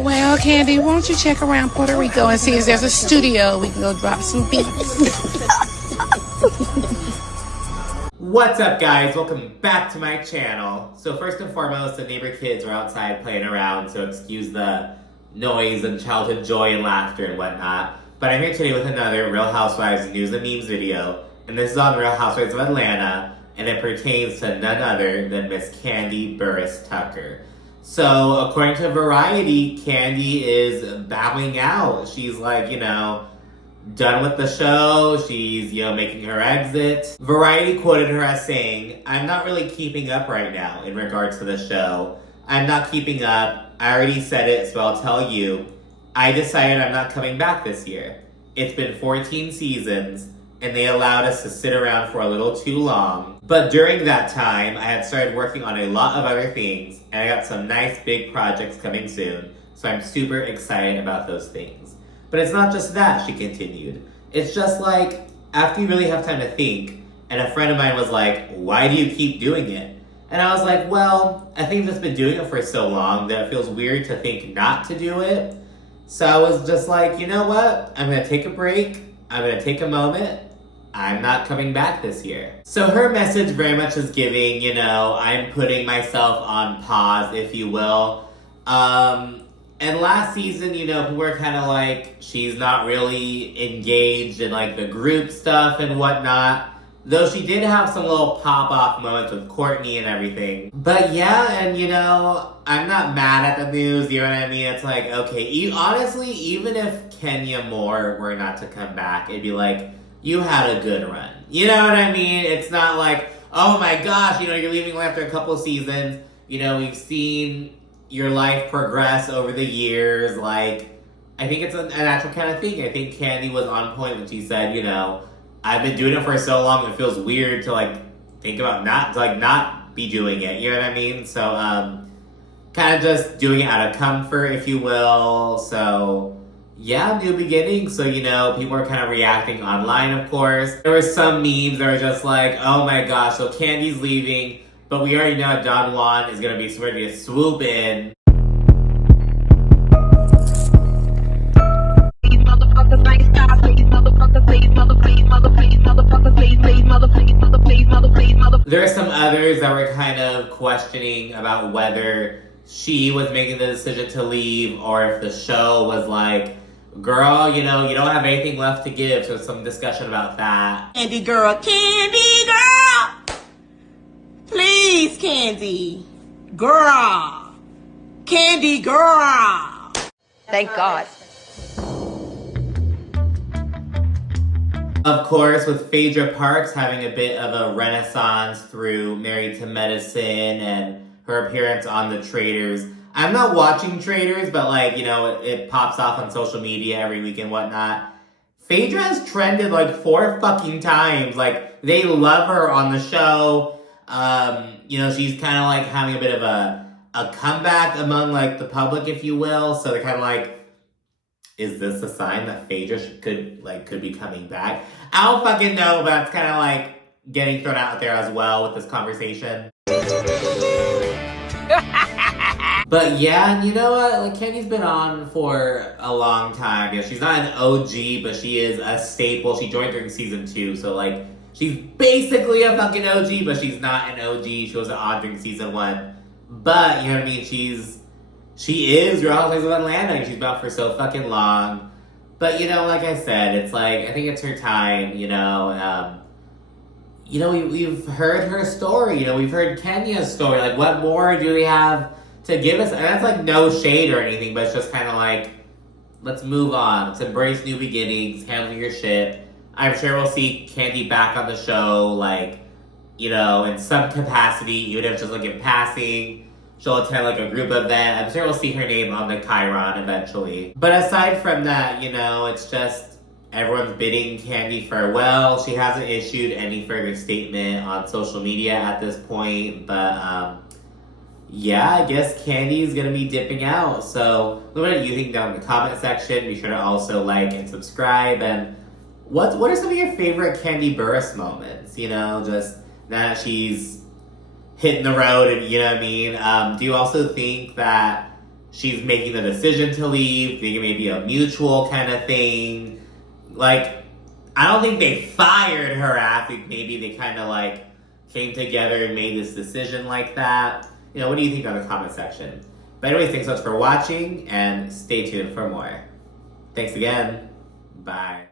Well, Kandi, why don't you check around Puerto Rico and see if there's a studio we can go drop some beats. What's up, guys? Welcome back to my channel. So first and foremost, the neighbor kids are outside playing around, so excuse the noise and childhood joy and laughter and whatnot. But I'm here today with another Real Housewives news and memes video, and this is on Real Housewives of Atlanta, and it pertains to none other than Miss Kandi Burruss Tucker. So according to Variety, Kandi is bowing out. She's like, done with the show. She's, making her exit. Variety quoted her as saying, "I'm not really keeping up right now in regards to the show. I'm not keeping up. I already said it, so I'll tell you. I decided I'm not coming back this year. It's been 14 seasons, and they allowed us to sit around for a little too long. But during that time, I had started working on a lot of other things, and I got some nice big projects coming soon, so I'm super excited about those things. But it's not just that," she continued. "It's just like, after you really have time to think," and a friend of mine was like, "Why do you keep doing it?" And I was like, well, I think I've just been doing it for so long that it feels weird to think not to do it. So I was just like, you know what? I'm gonna take a break. I'm gonna take a moment. I'm not coming back this year. So her message very much is giving, I'm putting myself on pause, if you will. And last season, people were kind of like, she's not really engaged in like the group stuff and whatnot. Though she did have some little pop-off moments with Courtney and everything. But yeah, and I'm not mad at the news, you know what I mean? It's like, okay, honestly, even if Kenya Moore were not to come back, it'd be like, you had a good run. You know what I mean? It's not like, oh my gosh, you're leaving after a couple seasons. We've seen your life progress over the years. Like, I think it's a natural kind of thing. I think Kandi was on point when she said, I've been doing it for so long, it feels weird to think about not be doing it. You know what I mean? So, kind of just doing it out of comfort, if you will. So, yeah, new beginnings. So, people are kind of reacting online, of course. There were some memes that are just like, oh my gosh, so Kandi's leaving, but we already know Don Juan is going to be ready to swoop in. There are some others that were kind of questioning about whether she was making the decision to leave or if the show was like, girl, you don't have anything left to give. So some discussion about that. Kandi girl, please, Kandi girl, Kandi girl. Thank God. Of course, with Phaedra Parks having a bit of a renaissance through Married to Medicine and her appearance on The Traitors. I'm not watching Traitors, but it pops off on social media every week and whatnot. Phaedra has trended 4 fucking times. They love her on the show. She's kind of having a bit of a comeback among the public, if you will. So they're kind of is this a sign that Phaedra could be coming back? I don't fucking know, but it's kind of getting thrown out there as well with this conversation. But yeah, and you know what? Kandi's been on for a long time. She's not an OG, but she is a staple. She joined during season 2, so she's basically a fucking OG, but she's not an OG. She wasn't on during season 1. But, you know what I mean? She is Real Housewives of Atlanta, and she's been out for so fucking long. But, like I said, it's I think it's her time, we've heard her story, we've heard Kenya's story. What more do we have to give us? And that's no shade or anything, but it's just kind of let's move on. Let's embrace new beginnings, handle your shit. I'm sure we'll see Kandi back on the show, in some capacity, even if it's just in passing. She'll attend a group event. I'm sure we'll see her name on the Chiron eventually. But aside from that, it's just everyone's bidding Kandi farewell. She hasn't issued any further statement on social media at this point. But yeah, I guess Kandi's gonna be dipping out. So let me know what you think down in the comment section. Be sure to also like and subscribe. And what are some of your favorite Kandi Burruss moments? Just now that she's hitting the road, and you know what I mean? Do you also think that she's making the decision to leave, think it may be a mutual kind of thing. Like, I don't think they fired her. I think maybe they kind of like came together and made this decision like that. You know, what do you think on the comment section? But anyways, thanks so much for watching and stay tuned for more. Thanks again. Bye.